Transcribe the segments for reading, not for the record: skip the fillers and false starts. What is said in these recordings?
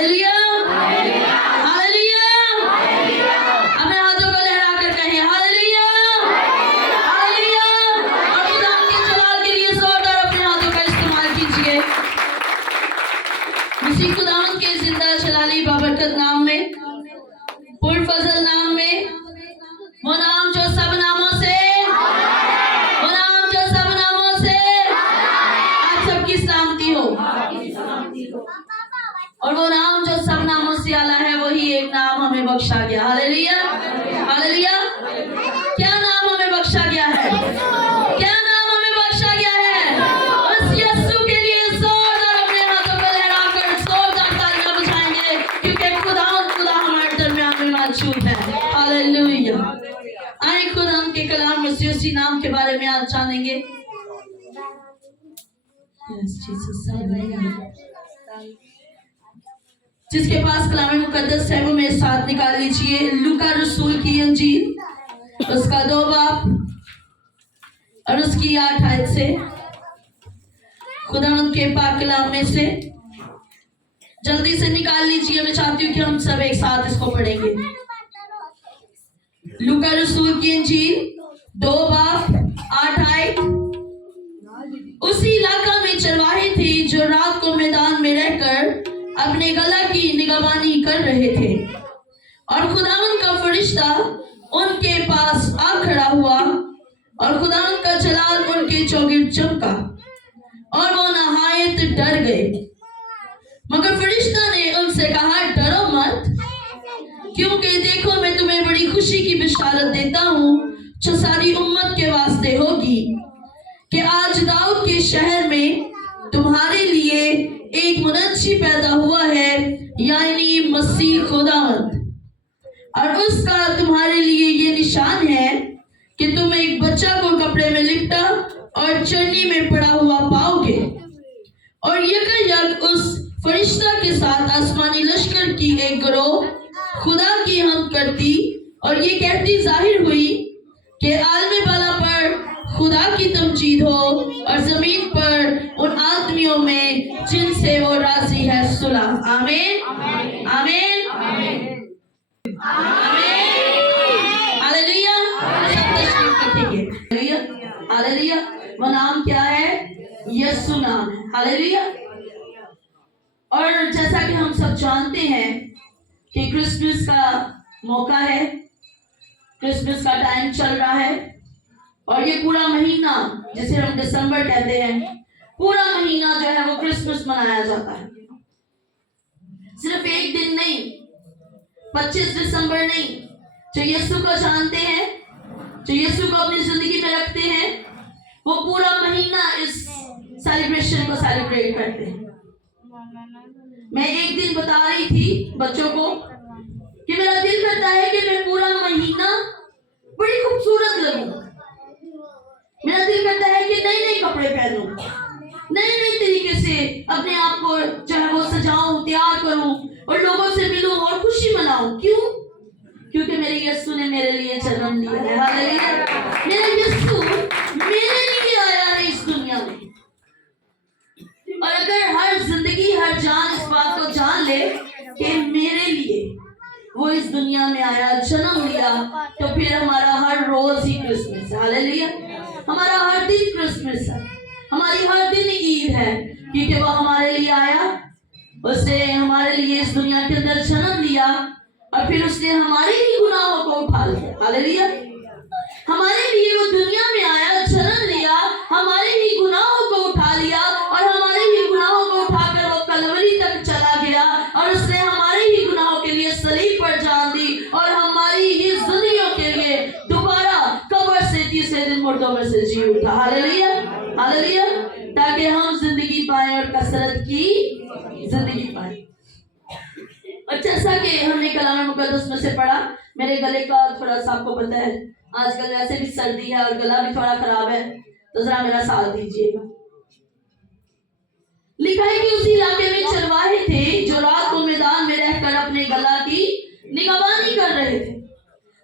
Hallelujah, hallelujah. अपने हाथों को लहरा कर कहें हालेलुया, हालेलुया। और खुदा के जलाल के लिए जोरदार अपने हाथों का इस्तेमाल कीजिए। उसी खुदावंद के जिंदा जलाली बाबरकत नाम में, पुरफजल नाम में, वो नाम जो सब नामों से, वो नाम जो सब नामों से, आप सबकी सलामती हो। और वो नाम जो सब नामों से आला है, वही एक नाम हमें बख्शा गया। Hallelujah, hallelujah. क्या नाम हमें बख्शा गया है? क्या नाम हमें बख्शा गया है? उस यीशु के लिए जोरदार अपने हाथों को लहराकर जोरदार तालियां बजाएंगे, क्योंकि खुदा हमारे दरमियान में मौजूद है। हालेलुया। आए खुदा के कलाम में से उसी नाम के बारे में आज जानेंगे। जिसके पास कलाम मुकद्दस है वो मेरे साथ निकाल लीजिए। लूका रसूल की इंजील उसका 2 बाब और उसकी 8 आयत से खुदावंद के पाक कलाम में से जल्दी से निकाल लीजिए। मैं चाहती हूँ कि हम सब एक साथ इसको पढ़ेंगे। लूका रसूल की इंजील 2 बाब 8 आयत। उसी इलाका में चरवाहे थे जो रात को मैदान में रहकर अपने गला की निगरानी कर रहे थे, और खुदावंद का फरिश्ता उनके पास आ खड़ा हुआ और खुदावंद का जलाल उनके चौगिर्द चमका और वो नहायत डर गए। मगर फरिश्ता ने उनसे कहा, डरो मत, क्योंकि देखो मैं तुम्हें बड़ी खुशी की बिशारत देता हूँ जो सारी उम्मत के वास्ते होगी, कि आज दाऊद के शहर में तुम्हारे लिए एक मुनज्जी पैदा हुआ है, यानी मसीह खुदावंद। और उसका तुम्हारे लिए ये निशान है कि तुम एक बच्चा को कपड़े में लिपटा और चरनी में पड़ा हुआ पाओगे। और यकयक उस फरिश्ता के साथ आसमानी लश्कर की एक गिरोह खुदा की हमद करती और ये कहती जाहिर हुई कि आलम बाला पर खुदा की तमजीद हो और जमीन पर उन आदमियों में जिनसे वो राजी है सुलह। आमीन, आमीन, आमीन। हालेलुया। सब तशरीफ रखेंगे। हालेलुया। वो नाम क्या है? यीशु नाम है। हालेलुया। और जैसा कि हम सब जानते हैं कि क्रिसमस का मौका है, क्रिसमस का टाइम चल रहा है, और ये पूरा महीना जिसे हम दिसंबर कहते हैं, पूरा महीना जो है वो क्रिसमस मनाया जाता है। सिर्फ एक दिन नहीं, 25 दिसंबर नहीं। जो यीशु को जानते हैं, जो यीशु को अपनी जिंदगी में रखते हैं, वो पूरा महीना इस सेलिब्रेशन को सेलिब्रेट करते हैं। मैं एक दिन बता रही थी बच्चों को कि मेरा दिल करता है कि मैं पूरा महीना बड़ी खूबसूरत लगूं। मेरा दिल करता है कि नए नए कपड़े पहनूं, नए नए तरीके से अपने आप को जो है वो सजाऊं, तैयार करूं और लोगों से मिलूं और खुशी मनाऊं। क्यों? क्योंकि मेरे यीशु ने मेरे लिए जन्म लिया है। हालेलुया। मेरा यीशु मेरे लिए आया है इस दुनिया में। और अगर हर जिंदगी, हर जान इस बात को जान ले कि मेरे लिए वो इस दुनिया में आया, जन्म लिया, तो फिर हमारा हर रोज ही क्रिसमस है। हालेलुया। हमारा हर दिन क्रिसमस है, हमारी हर दिन ईद है, क्योंकि वो हमारे लिए आया, उसने हमारे लिए इस दुनिया के अंदर जन्म लिया और फिर उसने हमारे ही गुनाहों को उठा लिया। हालेलुया। हमारे लिए वो दुनिया में आया, जन्म लिया, हमारे ही गुनाहों को उठा लिया और हमारे ही गुनाहों को उठाकर वो कलवरी तक चला गया और उसने हमारे ही गुनाहों के लिए सलीब पर जान दी और हमारी ही जिंदगियों के लिए दोबारा कब्र से तीसरे दिन मुर्दों में से जी उठा। Hallelujah, hallelujah. ताकि हम जिंदगी पाए और कसरत की जिंदगी पाए। और जैसा कि हमने कलाम मुकद्दस में से पढ़ा, मेरे गले का थोड़ा सा आपको पता है आजकल वैसे भी सर्दी है और गला भी थोड़ा खराब है, तो जरा मेरा साथ दीजिएगा। लिखा है कि उसी इलाके में चरवाहे थे जो रात को मैदान में रहकर अपने गला की निगरानी कर रहे थे।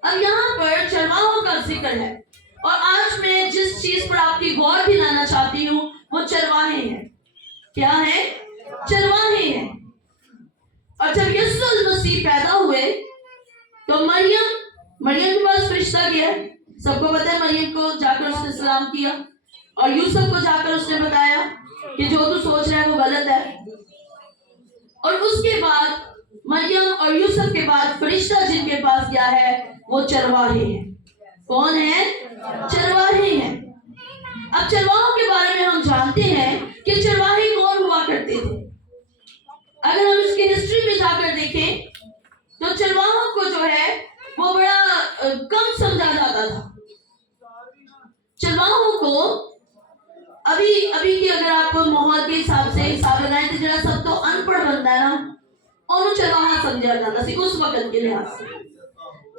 अब यहाँ पर चरवाहों का जिक्र है और आज मैं जिस चीज पर आपकी गौर दिलाना चाहती हूँ वो चरवाहे हैं। क्या है? चरवाहे हैं। और जब यीशु मसीह पैदा हुए तो मरियम के पास फरिश्ता गया, सबको पता है, मरियम को जाकर उसने सलाम किया और यूसुफ को जाकर उसने बताया कि जो तू सोच रहा है वो गलत है। और उसके बाद मरियम और यूसुफ के बाद फरिश्ता जिनके पास गया है वो चरवाहे हैं। कौन है? चरवाहे हैं। अब चरवाहों के बारे में हम जानते हैं कि चरवाहे कौन हुआ करते थे। अगर हम इसकी हिस्ट्री में जाकर देखें तो चरवाहों को जो है वो बड़ा कम समझा जाता था। चरवाहों को अभी की अगर आप माहौल के हिसाब से हिसाब लगाएं तो जरा सब तो अनपढ़ बनता है ना, और चरवाहा समझा जाता सी उस वक्त के लिहाज से।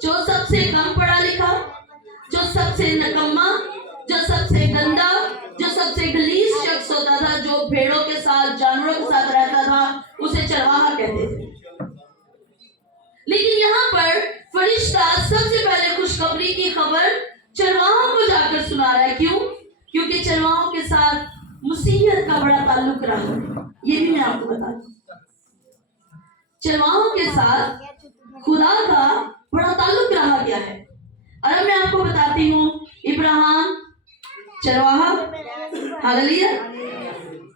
जो सबसे कम पढ़ा लिखा, जो सबसे नकम्मा, जो सबसे गंदा, जो सबसे गलीज शख्स होता था, जो भेड़ों के साथ जानवरों के साथ रहता था, उसे चरवाहा कहते थे। लेकिन यहाँ पर फरिश्ता सबसे पहले खुशखबरी की खबर चरवाहों को जाकर सुना रहा है। क्यों? क्योंकि चरवाहों के साथ मुसीहत का बड़ा ताल्लुक रहा है। ये भी मैं आपको बता दूं, चरवाहों के साथ खुदा का बड़ा ताल्लुक रहा गया है। और अब मैं आपको बताती हूँ, इब्राहिम चरवाहा, हालेलुया।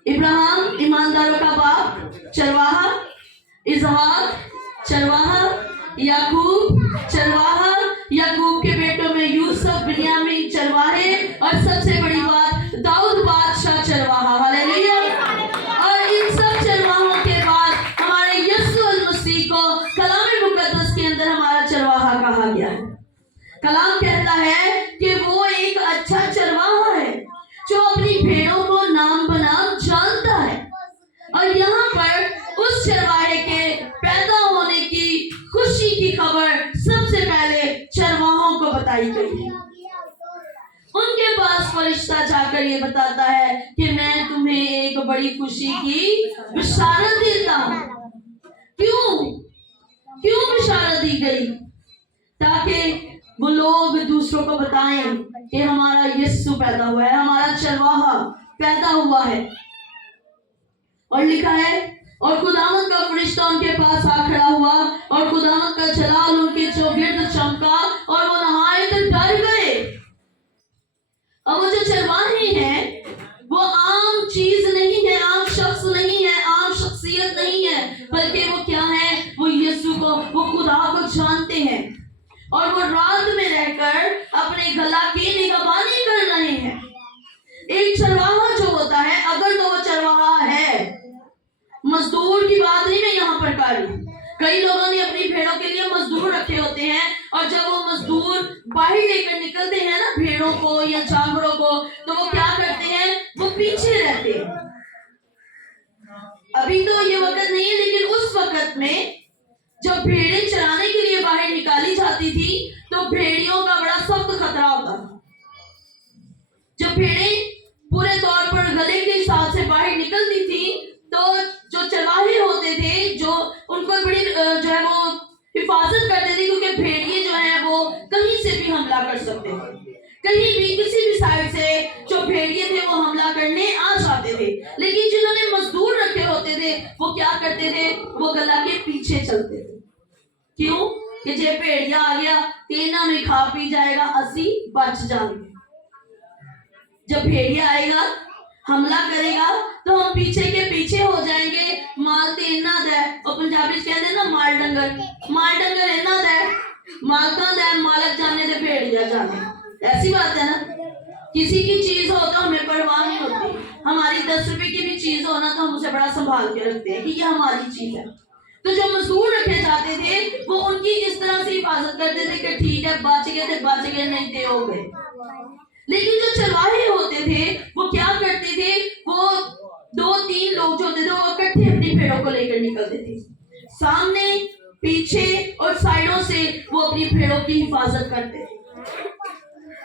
इब्राहिम ईमानदारों का बाप, चरवाहा। इसहाक चरवाहा। याकूब चरवाहा। याकूब के बेटों में यूसुफ, बिन्यामीन चरवाहे, और सबसे बड़ी बात दाऊद बादशाह चरवाहा, हालेलुया। और इन सब चरवाहों के बाद हमारे यीशु मसीह को कलाम मुकद्दस के अंदर हमारा चरवाहा कहा गया है। कलाम कहता है कि वो एक अच्छा चरवाहा है जो अपनी भेड़ों को नाम बनाम जानता है। और यहाँ पर उस चरवाहे के पैदा होने की खुशी की खबर सबसे पहले चरवाहों को बताई गई है। उनके पास फरिश्ता जाकर ये बताता है कि मैं तुम्हें एक बड़ी खुशी की बिशारत देता हूँ। क्यों बिशारत दी गई? ताकि वो लोग दूसरों को बताएं कि हमारा यीशु पैदा हुआ है, हमारा चरवाहा पैदा हुआ है। और लिखा है, और खुदावंद का फरिश्ता उनके पास आ खड़ा हुआ और खुदावंद का जलाल उनके चौगिर्द चमका और वो नहायत डर गए। अब वो जो चरवाहे हैं वो आम चीज नहीं है, आम शख्स नहीं है, आम शख्सियत नहीं है, बल्कि वो क्या है? वो यीशु को, वो खुदा को जानते हैं और वो रात में रहकर अपने गला की निगरानी कर रहे हैं। एक चरवाहा जो होता है, अगर तो वो चरवाहा है, मजदूर की बात नहीं मैं यहाँ पर कर रही हूँ। कई लोगों ने अपनी भेड़ों के लिए मजदूर रखे होते हैं और जब वो मजदूर बाहर लेकर निकलते हैं ना भेड़ों को या जानवरों को, तो वो क्या करते हैं? वो पीछे रहते हैं। अभी तो ये वक्त नहीं है, लेकिन उस वक्त में जब भेड़ें चराने के लिए बाहर निकाली जाती थी तो भेड़ियों का बड़ा सख्त खतरा होता था। जब भेड़ें पूरे तौर पर गले के हिसाब से बाहर निकलती थी तो जो चरवाहे होते थे जो उनको बड़ी जो है वो हिफाजत करते थे, क्योंकि भेड़िए जो है वो कहीं से भी हमला कर सकते थे। कहीं भी किसी भी साइड से जो भेड़िए थे वो हमला करने आ जाते थे। लेकिन जिन्होंने मजदूर रखे होते थे वो क्या करते थे? वो गला के पीछे चलते थे। क्यों? कि जे भेड़िया आ गया तेना में खा पी जाएगा, असी बच जाएंगे। जब भेड़िया आएगा हमला करेगा तो हम पीछे के पीछे हो जाएंगे। माल ते इन्ना दे, और पंजाबी कहते हैं ना माल डंगर इन्ना दे, मालका दे, मालक जाने दे भेड़िया जाने। ऐसी बात है ना, किसी की चीज हो तो हमें परवाह नहीं होती। हमारी 10 रुपए की भी चीज हो ना तो हम उसे बड़ा संभाल के रखते हैं कि ये हमारी चीज है। तो जो मजदूर रखे जाते थे वो उनकी इस तरह से हिफाजत करते थे कि ठीक है बच गए नहीं थे हो गए। लेकिन जो चरवाहे होते थे वो क्या करते थे? वो 2-3 लोग जो होते थे वो इकट्ठे अपनी भेड़ों को लेकर निकलते थे। सामने, पीछे और साइडों से वो अपनी भेड़ों की हिफाजत करते थे।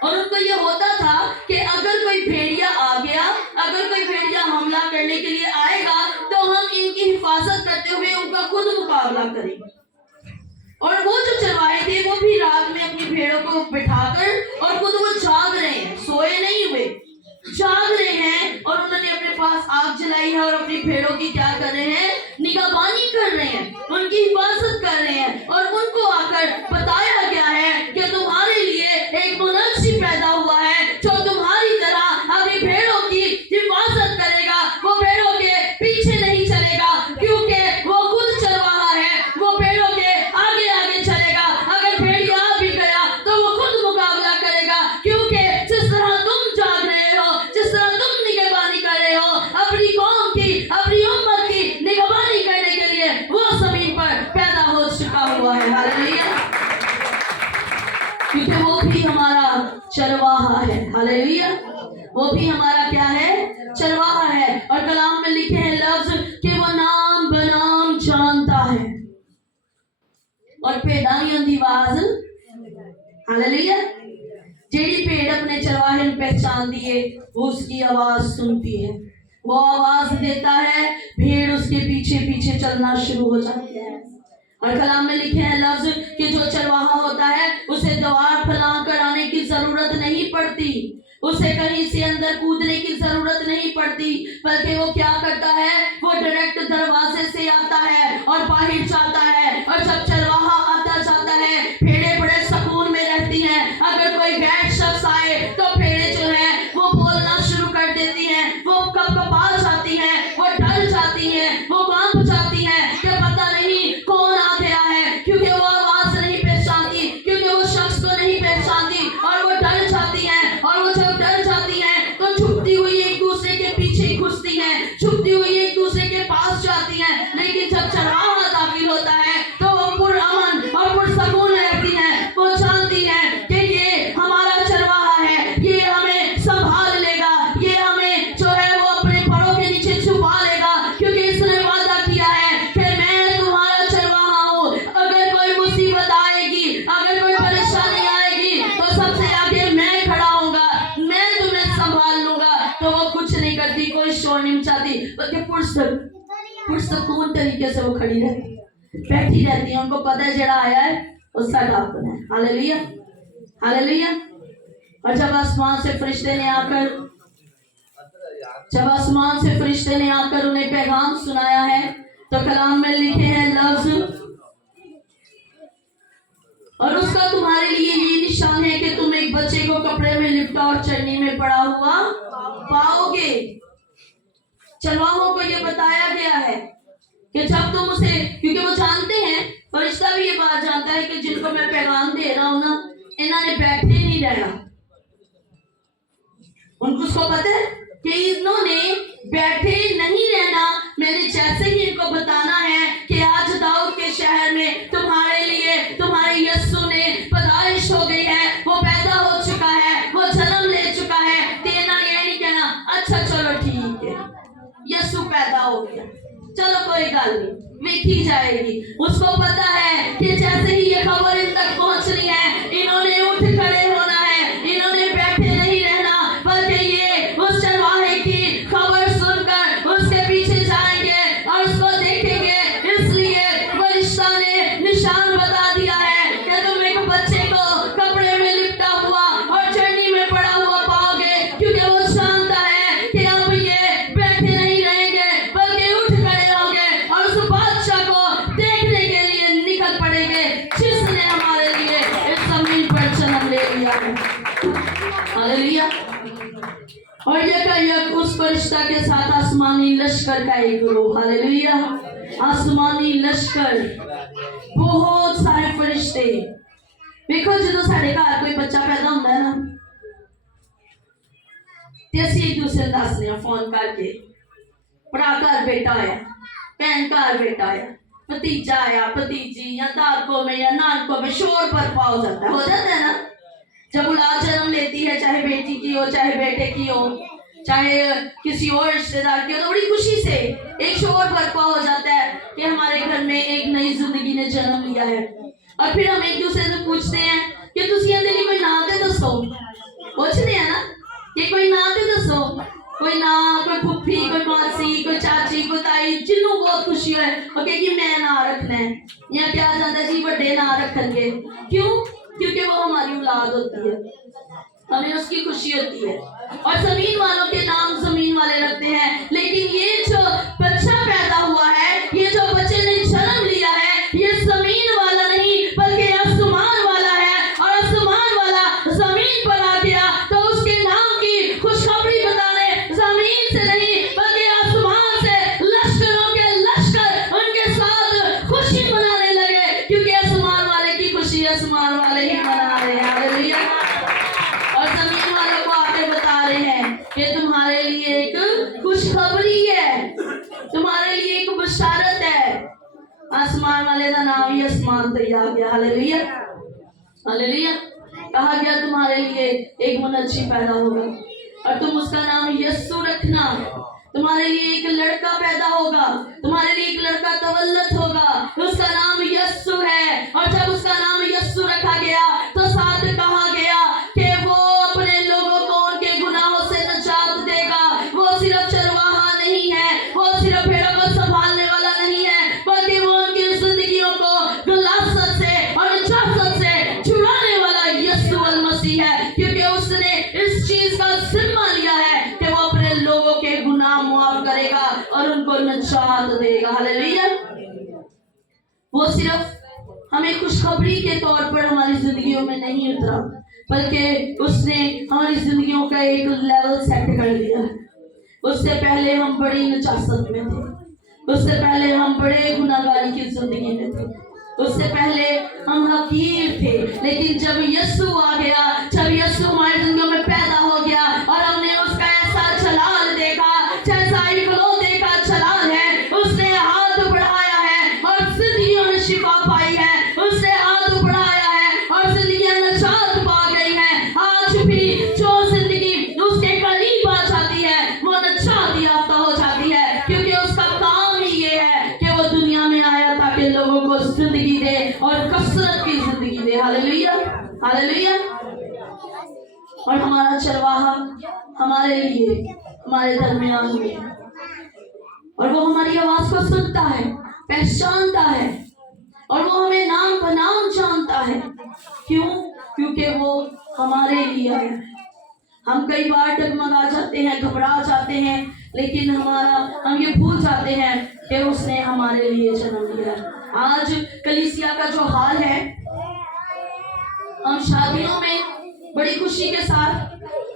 और उनको ये होता था कि अगर कोई भेड़िया आ गया, अगर कोई भेड़िया हमला करने के लिए आएगा तो हम इनकी हिफाजत करते हुए उनका खुद मुकाबला करेंगे। और वो जो चरवाहे थे वो भी रात में अपनी भेड़ों को बिठाकर और खुद वो जाग रहे हैं, सोए नहीं हुए, जाग रहे हैं। और उन्होंने अपने पास आग जलाई है और अपनी भेड़ों की क्या कर रहे हैं? निगरानी कर रहे हैं। उनकी हिफाजत कर रहे हैं, और उनको आकर बताया गया है कि तुम्हारे लिए एक मुनस्सी पैदा हुआ है जो तुम्हारी तरह अपनी भेड़ों की हिफाजत करेगा। वो भेड़ों के पीछे नहीं चलेगा क्योंकि वो खुद चरवाहा है, वो भेड़ों के आगे आगे चलेगा। अगर भेड़िया आ भी गया तो वो खुद मुकाबला करेगा, क्योंकि जिस तरह तुम जाग रहे हो, जिस तरह तुम निगरानी कर रहे हो अपनी कौम की, अपनी उम्मत की निगरानी करने के लिए, वो जमीन पर पैदा हो चुका हुआ है। हालेलुया, क्योंकि वो भी हमारा चरवाहा है। हालेलुया, वो भी हमारा क्या है? चरवाहा है। और कलाम में लिखे हैं लफ्ज कि वो नाम बनाम जानता है और भेड़ां दी उनदी आवाज। हालेलुया, जेड़ी भेड़ अपने चरवाहे को पहचानती है वो उसकी आवाज सुनती है, वो आवाज देता है, भेड़ उसके पीछे पीछे चलना शुरू हो जाती है। और कलाम में लिखे हैं लफ्ज कि जो चरवाहा होता है उसे द्वार फलांग कराने की जरूरत नहीं पड़ती, उसे कहीं से अंदर कूदने की जरूरत नहीं पड़ती, बल्कि वो क्या करता है? वो डायरेक्ट दरवाजे से आता है और बाहर जाता है। और जब चरवाहा आता जाता है, भेड़ें बड़े सुकून में रहती हैं। अगर कोई गैर शख्स आए तो भेड़ें जो है वो बोलना शुरू कर देती हैं, वो कपकपा जाती हैं, वो डर जाती हैं, वो कांप जाती हैं कि पता नहीं कौन आ गया है, क्योंकि वो आवाज नहीं पहचानती, क्योंकि वो शख्स को नहीं पहचानती, और वो डर जाती हैं। और वो जब डर जाती हैं तो छुपती हुई एक दूसरे के पीछे घुसती हैं, छुपती हुई एक दूसरे के पास जाती हैं। लेकिन जब चरवाहा दाखिल होता है तो वो पुरअमन और पुरसकून रहती हैं। वो जानती हैं कि ये हमारा चरवाहा है, ये हमें संभाल लेगा, ये हमें जो है वो अपने फरों के नीचे छुपा लेगा, क्योंकि इसने वादा किया है कि मैं तुम्हारा चरवाहा हूँ। अगर कोई मुसीबत आएगी, अगर कोई परेशानी आएगी तो सबसे आगे मैं खड़ा हूँगा, मैं तुम्हें संभाल लूंगा। तो वो कुछ नहीं करती, कोई शोर नहीं मचाती, बल्कि पुरसकून तरीके से वो खड़ी रहती, बैठी रहती है। उनको पता है जड़ा आया है वो साडा अपना है। Hallelujah, hallelujah. और जब आसमान से फरिश्ते ने आकर उन्हें पैगाम सुनाया है तो कलाम में लिखे हैं लफ्ज, और उसका तुम्हारे लिए ये निशान है कि तुम एक बच्चे को कपड़े में लिपटा और चटनी में पड़ा हुआ पाओगे। चरवाहों को ये बताया गया है कि जब तुम उसे, क्योंकि वो जानते हैं, फरिश्ता भी ये बात जानता है कि जिनको मैं पैगाम दे रहा हूं ना, इन्होंने बैठे नहीं रहना। उनको पता है कि इन्होंने बैठे नहीं रहना। मैंने जैसे ही इनको बताना है कि आज दाऊद के शहर में तुम्हारे लिए तुम्हारे यीशु ने पैदाइश हो गई है, वो पैदा हो चुका है, वो जन्म ले चुका है, तेना ये नहीं कहना अच्छा चलो ठीक है यीशु पैदा हो गया, चलो कोई गल नहीं, देखी जाएगी। उसको पता है कि जैसे ही ये खबर इन तक पहुंचनी है, इन्होंने उठ खड़े होना है, इन्होंने बैठे नहीं रहना, बल्कि ये उस चरवाहे की खबर सुनकर उसके पीछे जाएंगे और उसको देखेंगे। इसलिए फरिश्ता ने निशान बता दिया है कि तुम एक बच्चे को कपड़े में लिपटा हुआ और चटनी में पड़ा हुआ पाओगे, क्योंकि वो जानता है कि अब ये बैठे नहीं रहेंगे बल्कि उठ खड़े होंगे और उस बादशाह को देखने के लिए निकल पड़ेंगे जिसने हमारे लिए इस जमीन पर जन्म ले लिया है। हालेलुया। और यक उस फरिश्ता के साथ आसमानी लश्कर का एक ग्रोह। हालेलुया, आसमानी लश्कर, बहुत सारे फरिश्ते। देखो जो साढ़े घर कोई बच्चा पैदा होता है ना, असीं एक दूसरे दसने फोन करके, भरा घर बेटा आया, भैन घर बेटा आया, भतीजा आया, भतीजी, या दादकों में या नानकों में शोर बर्पा हो जाता है ना। जब औलाद जन्म लेती है, चाहे बेटी की हो चाहे बेटे की हो, चाहे किसी और रिश्तेदार की हो, तो बड़ी खुशी से एक शोर बर्पा हो जाता है कि हमारे घर में एक नई जिंदगी ने जन्म लिया है। और फिर हम एक दूसरे से पूछते हैं कि तुसी इहदे लई कोई नाम ते दसो, पूछते हैं ना कि कोई नाम ते दसो, कोई नाम, कोई फुफी, कोई मासी, कोई चाची, कोई ताई, जिन्हों बहुत खुशी है वो कहेगी मैं नाम रखना है, या क्या जाता जी बड़े नाम रखेंगे। क्यों? क्योंकि वो हमारी औलाद होती है, हमें उसकी खुशी होती है। और जमीन वालों के नाम जमीन वाले रखते हैं, लेकिन ये जो बच्चा पैदा हुआ है, ये जो बच्चे ने जन्म लिया आसमान वाले का नाम ही आसमान तो आ गया। Hallelujah, hallelujah. कहा गया तुम्हारे लिए एक मनुष्य पैदा होगा और तुम उसका नाम यस्सु रखना। तुम्हारे लिए एक लड़का पैदा होगा, तुम्हारे लिए एक लड़का तवल्लद होगा, उसका नाम यस्सु है। और जब उसका नाम यस्सु रखा गया तो साथ कहा गया कि वो अपने लोगों को उनके गुनाहों से निजात देगा। वो सिर्फ चरवाहा नहीं है, वो सिर्फ भेड़ों को संभालने वाला नहीं है, बल्कि वो उनकी जिंदगियों को गलासत से और निजात से छुड़ाने वाला यस्सु अल मसीह है, क्योंकि उसने इस चीज का जिम्मा लिया है कि वो अपने लोगों के गुनाह माफ करेगा और उनको निजात देगा। हालेलुया। वो सिर्फ हमें खुशखबरी के तौर पर हमारी जिंदगियों में नहीं उतरा, बल्कि उसने हमारी जिंदगियों का एक लेवल सेट कर दिया। उससे पहले हम बड़ी नजासत में थे, उससे पहले हम बड़े गुनाहगारी की जिंदगी में थे, उससे पहले हम हकीर थे। लेकिन जब यस्सु आ गया, जब यस्सु हमारी जिंदगियों में पैदा हो गया और हमने उसका ऐसा जलाल देखा जैसा इकलौते का जलाल है, उसने हाथ बढ़ाया है और जिंदगियों में शिफा पाई है, उसने हाथ बढ़ाया है और जिंदगियां निजात पा गई हैं। आज भी जो जिंदगी उसके करीब आ जाती है वो निजात याफ्ता हो जाती है, क्योंकि उसका काम ही ये है कि वो दुनिया में आया ताकि लोगों को जिंदगी दे और कसरत की जिंदगी दे। Hallelujah, hallelujah. और हमारा चरवाहा हमारे लिए हमारे दरमियान में है और वो हमारी आवाज को सुनता है, पहचानता है और वो हमें नाम बनाम जानता है। क्यों? क्योंकि वो हमारे लिए आया है। हम कई बार डगमगा जाते हैं, घबरा जाते हैं, लेकिन हम ये भूल जाते हैं कि उसने हमारे लिए जन्म लिया। आज कलीसिया का जो हाल है, हम शादियों में बड़ी खुशी के साथ,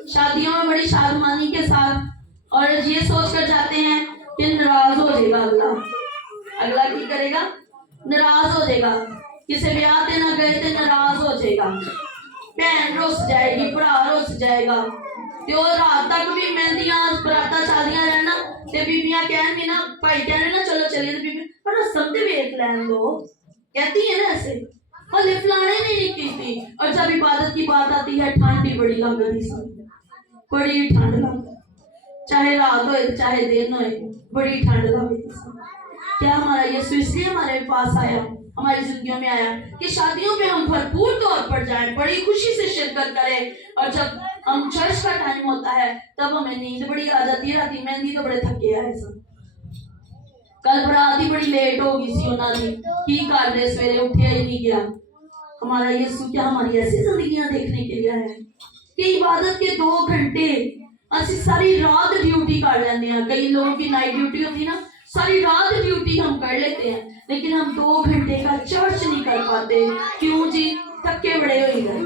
शादियों में बड़ी शादमानी के साथ, और ये सोच कर जाते हैं कि नाराज हो जाएगा अगला की करेगा, नाराज हो जाएगा, किसी ब्याह ते ना गए थे नाराज हो जाएगा, भैन रुस जाएगी, भरा रुस जाएगा। ते और रात तक भी मेहंदियां बराता चलदियां रहना ते बीबियां कहन ना, भाई कहने ना चलो चलिए, तो बीबी पर रस्म ते वेख लैन दो, कहती है ना ऐसे, हले फलाने ने नहीं की थी। और जब इबादत की बात आती है, ठंड ही बड़ी लग रही सी, बड़ी ठंड लग, चाहे रात हो चाहे दिन हो, बड़ी ठंड लग रही सी। क्या हमारा यीशु इसलिए हमारे पास आया, हमारी जिंदगियों में आया कि शादियों में हम भरपूर तौर पर जाएं, बड़ी खुशी से शिरकत करें। और जब हम चर्च का टाइम होता है तब हमें नींद बड़ी आ जाती है, राती मेहंदी तो बड़े थके आए सब, कल बरात ही बड़ी लेट हो गई सी उन्होंने की कर रहे, सवेरे उठे ही नहीं गया। हमारा यीशु क्या हमारी ऐसी जिंदगियां देखने के लिए है कि इबादत के 2 घंटे असि सारी रात ड्यूटी कर लेते हैं। कई लोगों की नाइट ड्यूटी होती है ना, सारी रात ड्यूटी हम कर लेते हैं, लेकिन हम 2 घंटे का चर्च नहीं कर पाते। क्यों जी? थके बड़े हो गए।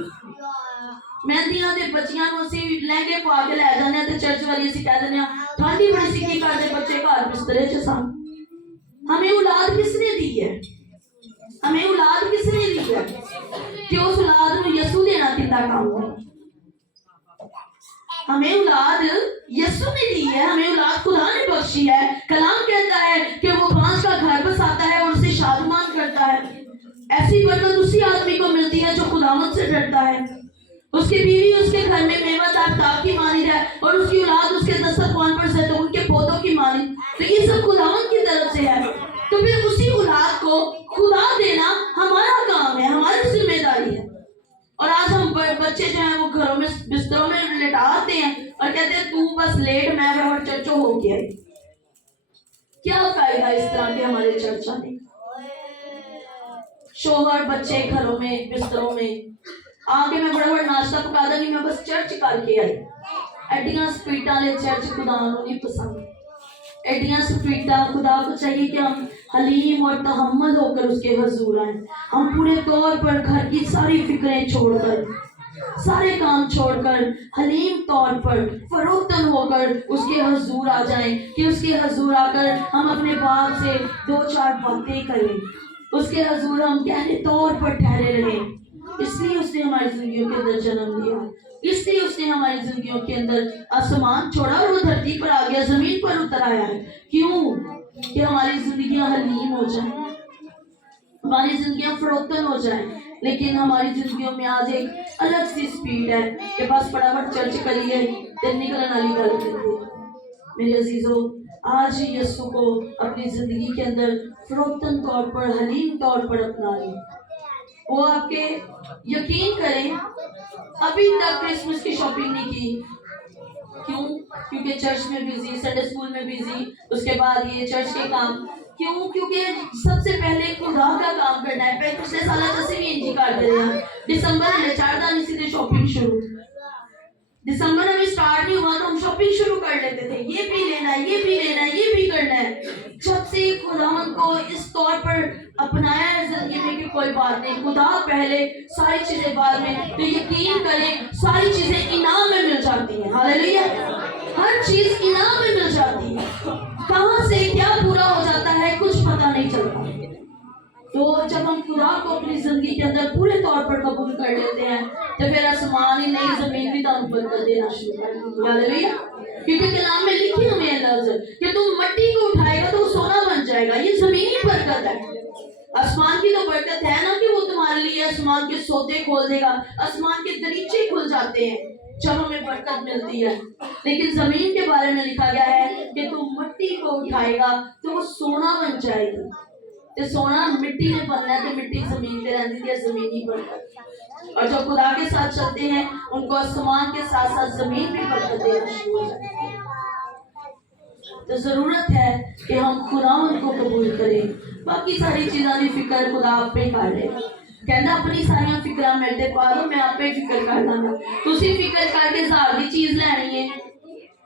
मेहंदियां दे बच्चियां को ਅਸੀਂ लहंगे पा के ले जाने ते चर्च वाली ਅਸੀਂ कह देने ठंडी बड़ी सी की करते बच्चे घर बिस्तरे च सन। हमें औलाद किसने दी है? हमें औलाद किसने दी है कि उस औलाद को यीशु देना कितना काम है? हमें औलाद यीशु ने दी है, हमें औलाद खुदा ने बख्शी है। कलाम कहता है कि वो बांस का घर बसाता है और उसे शादमान करता है। ऐसी बरकत उसी आदमी को मिलती है जो खुदावंद से डरता है। उसकी बीवी उसके घर में मेवादार ताक की मानिद है और उसकी औलाद उसके दस्तरखान पर से तो उनके पौधों की मानिद। तो ये सब खुदावंद की तरफ से है। तो फिर उसी औलाद को खुदा देना हमारा काम है, हमारी जिम्मेदारी है। और आज हम बच्चे जो हैं वो घरों में बिस्तरों में लेटाते हैं और कहते हैं तू बस लेट, मैं और चर्चो हो गया। क्या फायदा इस तरह के हमारे चर्च आने का? शोहर बच्चे घरों में बिस्तरों में आके मैं बड़ा बड़ा नाश्ता पका दूंगी, मैं बस चर्च करके आई। एडियां स्पीटा ले चर्च खुदा नहीं पसंद। एडियां स्पीटा खुदा को चाहिए कि हम हलीम और तहम्मुल होकर उसके हजूर आए। हम पूरे तौर पर घर की सारी फिक्रें छोड़कर, सारे काम छोड़कर हलीम तौर पर फरोख्तन होकर उसके हजूर आ जाएं, कि उसके हजूर आकर हम अपने बाप से 2-4 बातें करें, उसके हजूर हम गहरे तौर पर ठहरे रहें। इसलिए उसने हमारी जिंदगियों के अंदर जन्म लिया, इसलिए उसने हमारी जिंदगियों के अंदर आसमान छोड़ा और वो धरती पर आ गया, जमीन पर उतर आया है। क्यों? कि हमारी जिंदगियां हलीम हो जाएं, हमारी जिंदगियां फरोख्तन हो जाएं, लेकिन हमारी जिंदगियों में आज एक अलग सी स्पीड है कि बस फटाफट चर्च करिए ते निकलने वाली गल करिए। मेरे अजीजों, आज ही यीशु को अपनी जिंदगी के अंदर फरोख्तन तौर पर, हलीम तौर पर अपना लें। वो आपके, यकीन करें, अभी तक क्रिसमस की शॉपिंग नहीं की। क्यों? क्योंकि चर्च में बिजी, संडे स्कूल में बिजी, उसके बाद ये चर्च के काम। क्यों? क्योंकि सबसे पहले खुदा का काम करना है। पिछले साल ਅਸੀਂ ਵੀ ਇੰਜ ਕਰਦੇ ਰਹੇ। दिसंबर में 4 दिन सीधे शॉपिंग शुरू। दिसंबर में स्टार्ट नहीं हुआ तो हम शॉपिंग शुरू कर लेते थे, ये भी लेना है, ये भी लेना है, ये भी करना है। जब से खुदावन को इस तौर पर अपनाया है जिंदगी में कि कोई बात नहीं, खुदा पहले, सारी चीजें बाद में, तो यकीन करें सारी चीजें इनाम में मिल जाती हैं। हालेलुया, हर चीज इनाम में मिल जाती है। कहां से क्या पूरा हो जाता है कुछ पता नहीं चलता। तो जब हम खुदा को अपनी जिंदगी के अंदर पूरे तौर पर कबूल कर लेते हैं तो फिर आसमान ही नहीं, जमीन भी तुम बरकत देना शुरू कर देती है। हालेलुया, क्योंकि कलाम में लिखी हुई लफ्ज कि तुम मट्टी को उठाएगा तो सोना बन जाएगा। ये जमीनी बरकत है। आसमान की तो बरकत है ना कि वो तुम्हारे लिए आसमान के सोते खोल देगा, आसमान के दरीचे खुल जाते हैं जब हमें बरकत मिलती है। लेकिन जमीन के बारे में लिखा गया है कि तुम मट्टी को उठाएगा तो वो सोना बन जाएगी। तो सोना मिट्टी में बनना है तो मिट्टी जमीन पे रहती है, जमीनी बरकत। और जो खुदा के साथ चलते हैं उनको आसमान के साथ साथ जमीन भी बरकत देना शुरू हो जाती है। तो जरूरत है कि हम खुदावंद को कबूल करें। बाकी सारी चीज़ों की फिक्र खुदा आप ही कर ले। कहना अपनी सारिया फिक्र मेरे ते पा दो, मैं आपे फिक्र कर लांगा। तुसी फिक्र करके 1000 की चीज लैनी है,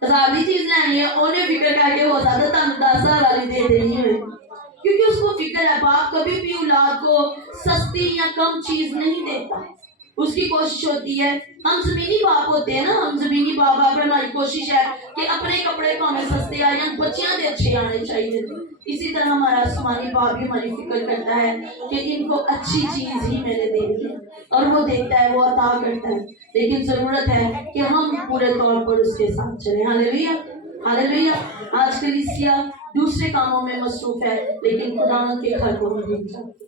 1000 की चीज लैनी है, उन्हें फिक्र करके हो सकता तुहानू 10,000 वाली दे देनी है, क्योंकि उसको फिक्र है। बाप कभी भी औलाद को सस्ती या कम चीज नहीं देता। उसकी कोशिश होती है, हम जमीनी बाप होते हैं ना, हम जमीनी बाप पर हमारी कोशिश है कि अपने कपड़े भावे सस्ते आए या बच्चियां दे अच्छे आने चाहिए। इसी तरह हमारा आसमानी बाप भी हमारी फिक्र करता है कि इनको अच्छी चीज ही मैंने देनी है, और वो देता है, वो अता करता है। लेकिन जरूरत है कि हम पूरे तौर पर उसके साथ चलें। Hallelujah, hallelujah. आज कलीसिया दूसरे कामों में मसरूफ है लेकिन खुदावंद के घर को नहीं जानती।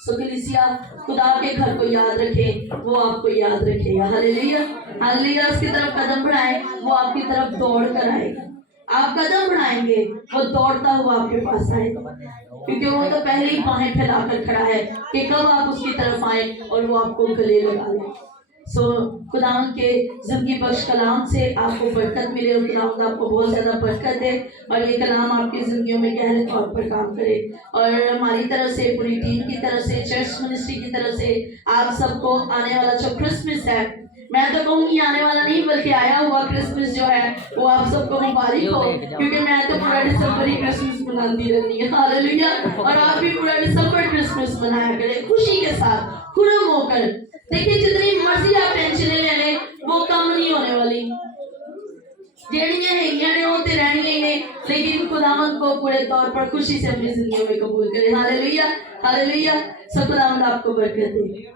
सो कलीसिया खुदा के घर को याद रखे, वो आपको याद रखेगा। Hallelujah, hallelujah. उसकी तरफ कदम बढ़ाए, वो आपकी तरफ दौड़ कर आएगा। आप कदम बढ़ाएंगे, वो दौड़ता हुआ आपके पास आएगा, क्योंकि वो तो पहले ही बाहें फैलाकर खड़ा है कि कब आप उसकी तरफ आए और वो आपको गले लगा ले। सो खुदावंद के जिंदगी बख्श कलाम से आपको बरकत मिले, और खुदावंद आपको बहुत ज़्यादा बरकत दे, और ये कलाम आपकी ज़िंदगियों में गहरे तौर पर काम करे। और हमारी तरफ से, पूरी टीम की तरफ से, चर्च मिनिस्ट्री की तरफ से आप सबको आने वाला जो क्रिसमस है, मैं तो कहूँगी आने वाला नहीं बल्कि आया हुआ क्रिसमस जो है वो आप सबको मुबारक हो, क्योंकि मैं तो पूरा दिसंबर ही क्रिसमस मनाती रहती है। हालेलुया। और आप भी पूरा दिसंबर क्रिसमस मनाया करें खुशी के साथ, खुरम होकर। देखिए जितनी मर्जी आप टेंशन ले लें वो कम नहीं होने वाली, जेड़ियां हैगियां ने वो ते रहनियां ही ने, लेकिन खुदावंद को पूरे तौर पर खुशी से अपनी जिंदगी में कबूल करें। Hallelujah, hallelujah. सब खुदावंद आपको बरकत दे।